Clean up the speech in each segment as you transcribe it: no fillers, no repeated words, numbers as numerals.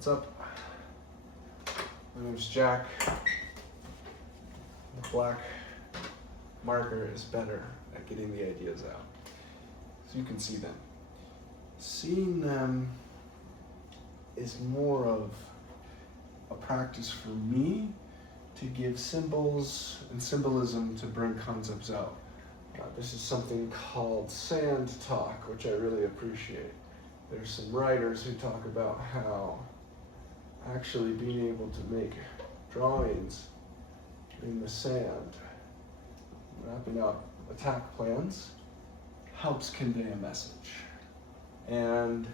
What's up? My name's Jack. The black marker is better at getting the ideas out, so you can see them. Seeing them is more of a practice for me to give symbols and symbolism to bring concepts out. This is something called sand talk, which I really appreciate. There's some writers who talk about how actually being able to make drawings in the sand, mapping out attack plans, helps convey a message. And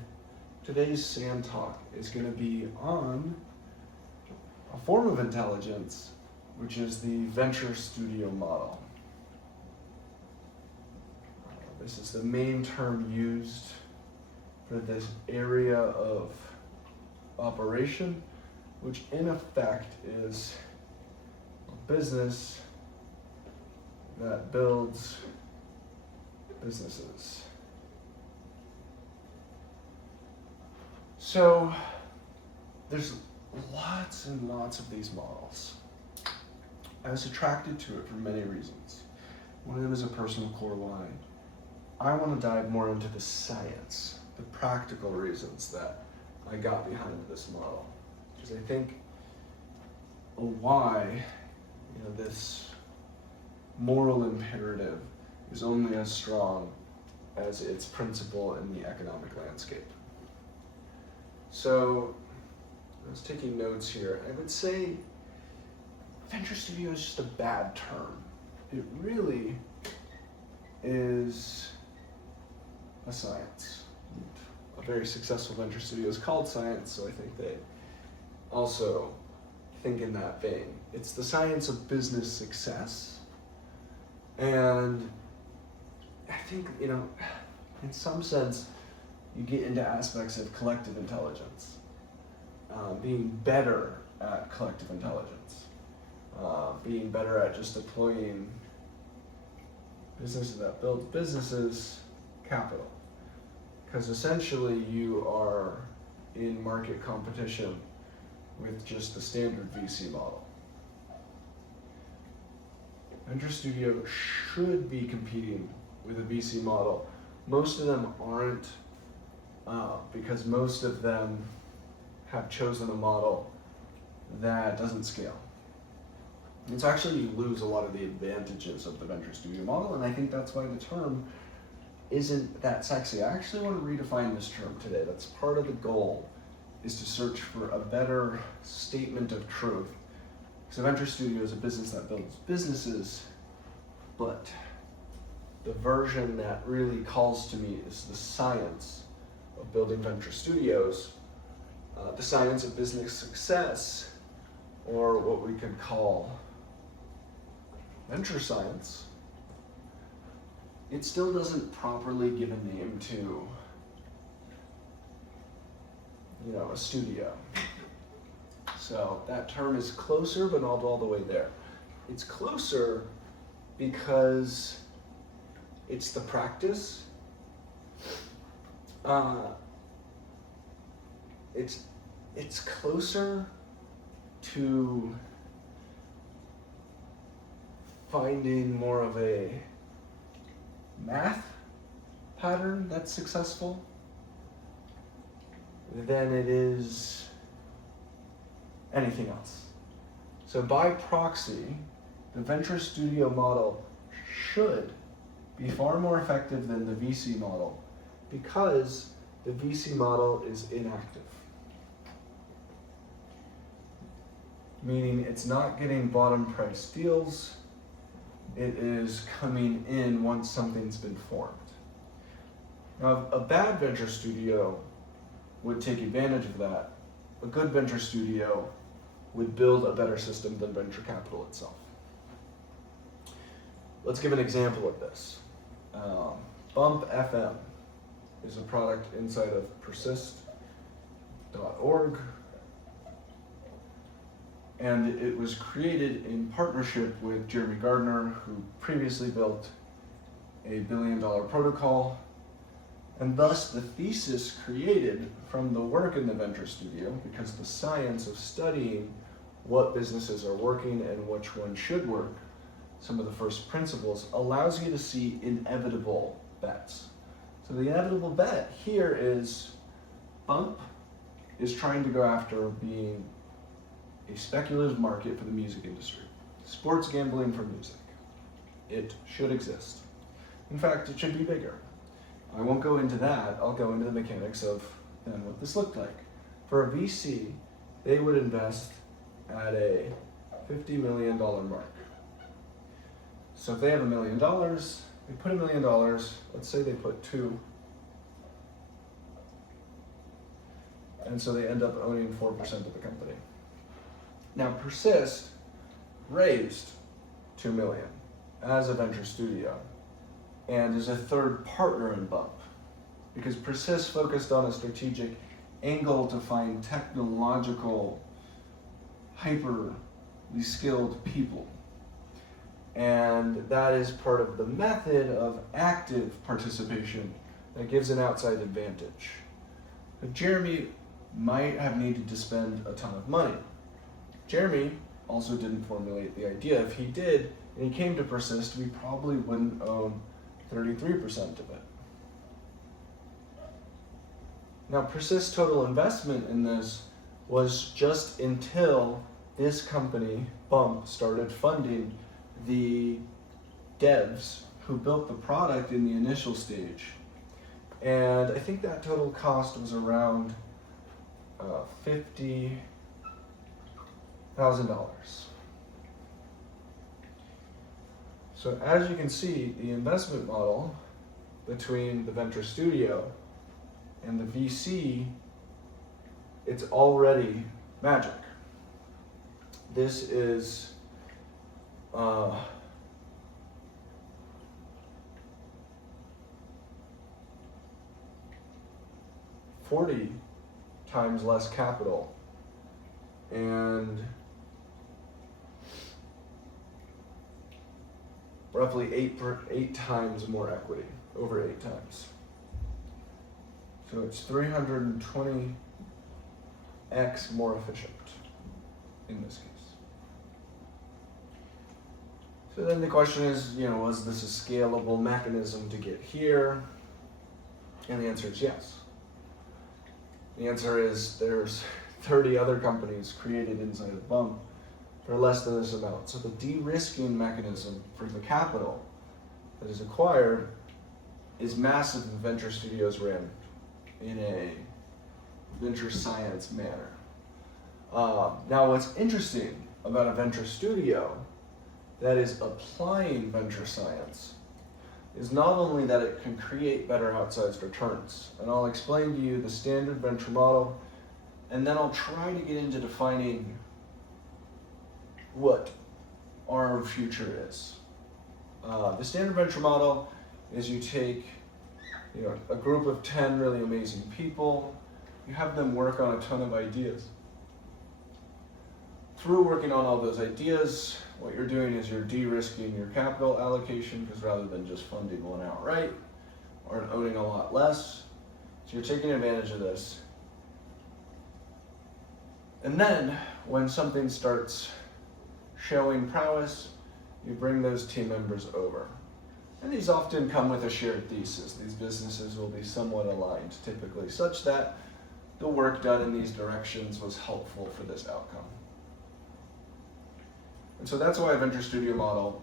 today's sand talk is going to be on a form of intelligence, which is the venture studio model. This is the main term used for this area of operation, which in effect is a business that builds businesses. So there's lots and lots of these models. I was attracted to it for many reasons. One of them is a personal core line. I want to dive more into the science, the practical reasons that I got behind this model. Because I think a why, this moral imperative is only as strong as its principle in the economic landscape. So I was taking notes here. I would say venture studio is just a bad term. It really is a science. A very successful venture studio is called science, so I think they also think in that vein. It's the science of business success. And I think, in some sense, you get into aspects of collective intelligence, being better at collective intelligence, being better at just deploying businesses that build businesses capital. Because essentially you are in market competition with just the standard VC model. Venture studio should be competing with a VC model. Most of them aren't, because most of them have chosen a model that doesn't scale. And so actually you lose a lot of the advantages of the venture studio model, and I think that's why the term isn't that sexy. I actually want to redefine this term today. That's part of the goal, is to search for a better statement of truth. So venture studio is a business that builds businesses, but the version that really calls to me is the science of building venture studios, the science of business success, or what we could call venture science. It still doesn't properly give a name to, a studio. So that term is closer, but not all the way there. It's closer because it's the practice. It's closer to finding more of a math pattern that's successful than it is anything else. So by proxy, the venture studio model should be far more effective than the VC model, because the VC model is inactive. Meaning it's not getting bottom price deals, it is coming in once something's been formed. Now, a bad venture studio would take advantage of that. A good venture studio would build a better system than venture capital itself. Let's give an example of this. Bump FM is a product inside of persist.org, and it was created in partnership with Jeremy Gardner, who previously built a $1 billion protocol And thus the thesis created from the work in the venture studio, because the science of studying what businesses are working and which ones should work, some of the first principles, allows you to see inevitable bets. So the inevitable bet here is Bump is trying to go after being a speculative market for the music industry. Sports gambling for music. It should exist. In fact, it should be bigger. I won't go into that. I'll go into the mechanics of then what this looked like. For a VC, they would invest at a $50 million mark. So if they have $1 million, they put $1 million, let's say they put 2, and so they end up owning 4% of the company. Now Persist raised $2 million as a venture studio and is a third partner in Bump, because Persist focused on a strategic angle to find technological, hyperly skilled people. And that is part of the method of active participation that gives an outside advantage. But Jeremy might have needed to spend a ton of money. Jeremy also didn't formulate the idea. If he did, and he came to Persist, we probably wouldn't own 33% of it. Now, Persist's total investment in this was just until this company, Bump, started funding the devs who built the product in the initial stage. And I think that total cost was around $50,000. So as you can see, the investment model between the venture studio and the VC, it's already magic. This is 40 times less capital and roughly 8 times more equity, over 8 times. So it's 320x more efficient in this case. So then the question is, was this a scalable mechanism to get here? And the answer is yes. The answer is there's 30 other companies created inside of Bump for less than this amount. So the de-risking mechanism for the capital that is acquired is massive if venture studios ran in a venture science manner. Now what's interesting about a venture studio that is applying venture science is not only that it can create better outsized returns, and I'll explain to you the standard venture model, and then I'll try to get into defining what our future is. The standard venture model is you take a group of 10 really amazing people, you have them work on a ton of ideas. Through working on all those ideas, what you're doing is you're de-risking your capital allocation, because rather than just funding one outright or owning a lot less, so you're taking advantage of this. And then when something starts showing prowess, you bring those team members over. And these often come with a shared thesis. These businesses will be somewhat aligned, typically, such that the work done in these directions was helpful for this outcome. And so that's why a venture studio model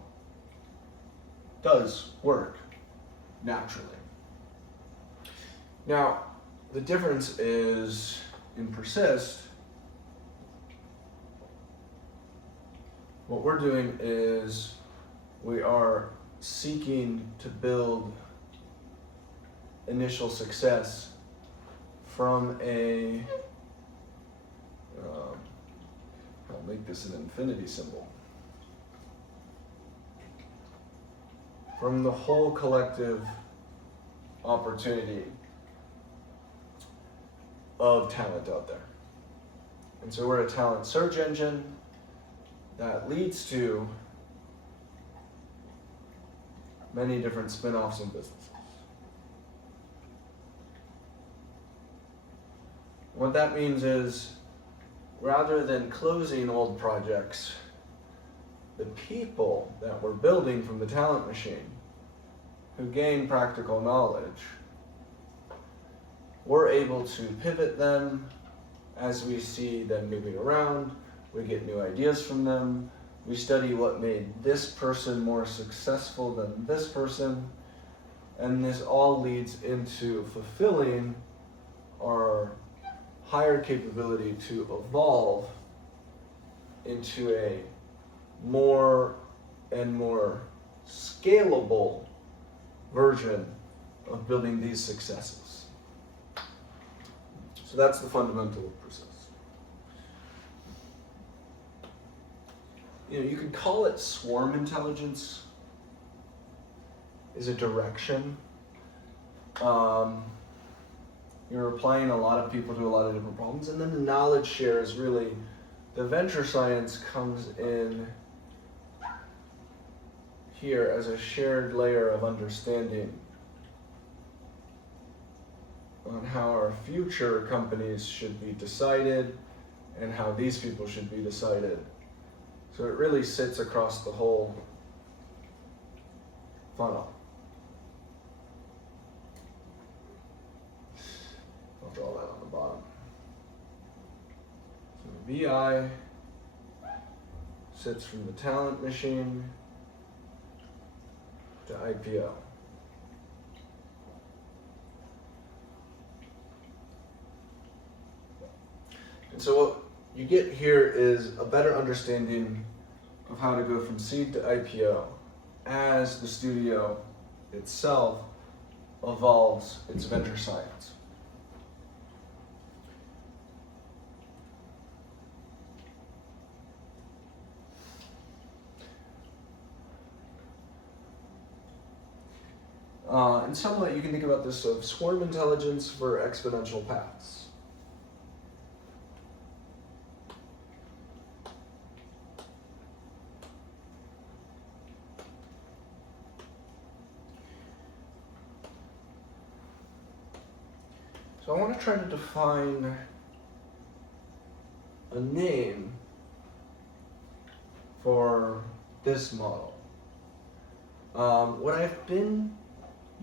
does work naturally. Now, the difference is in Persist, what we're doing is we are seeking to build initial success from I'll make this an infinity symbol, from the whole collective opportunity of talent out there. And so we're a talent search engine that leads to many different spin-offs and businesses. What that means is, rather than closing old projects, the people that we're building from the talent machine, who gain practical knowledge, we're able to pivot them as we see them moving around. We get new ideas from them. We study what made this person more successful than this person. And this all leads into fulfilling our higher capability to evolve into a more and more scalable version of building these successes. So that's the fundamental process. You could call it swarm intelligence, is a direction. You're applying a lot of people to a lot of different problems, and then the knowledge share is really, the venture science comes in here as a shared layer of understanding on how our future companies should be decided and how these people should be decided. So it really sits across the whole funnel. I'll draw that on the bottom. So VI sits from the talent machine to IPO. And so what you get here is a better understanding of how to go from seed to IPO as the studio itself evolves its venture science. And somewhat you can think about this of swarm intelligence for exponential paths. So I want to try to define a name for this model. What I've been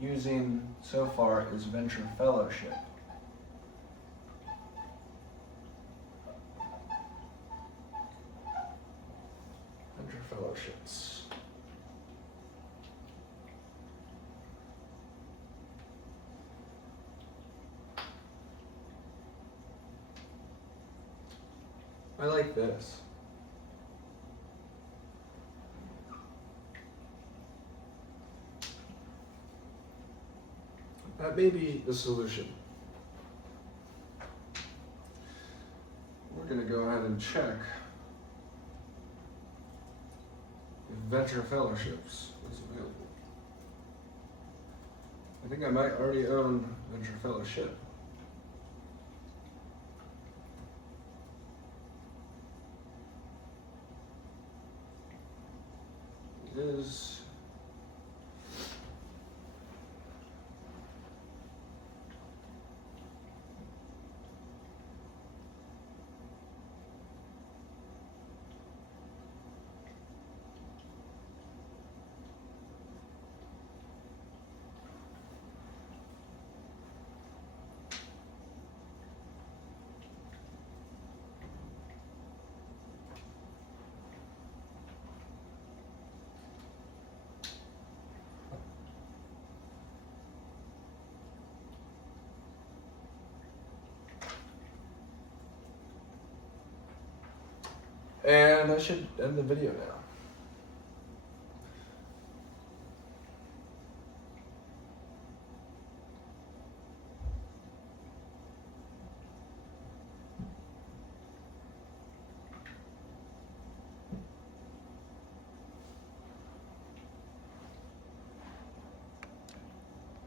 using so far is venture fellowship. Venture fellowships. I like this. That may be the solution. We're going to go ahead and check if venture fellowships is available. I think I might already own venture fellowship. It is. And I should end the video now.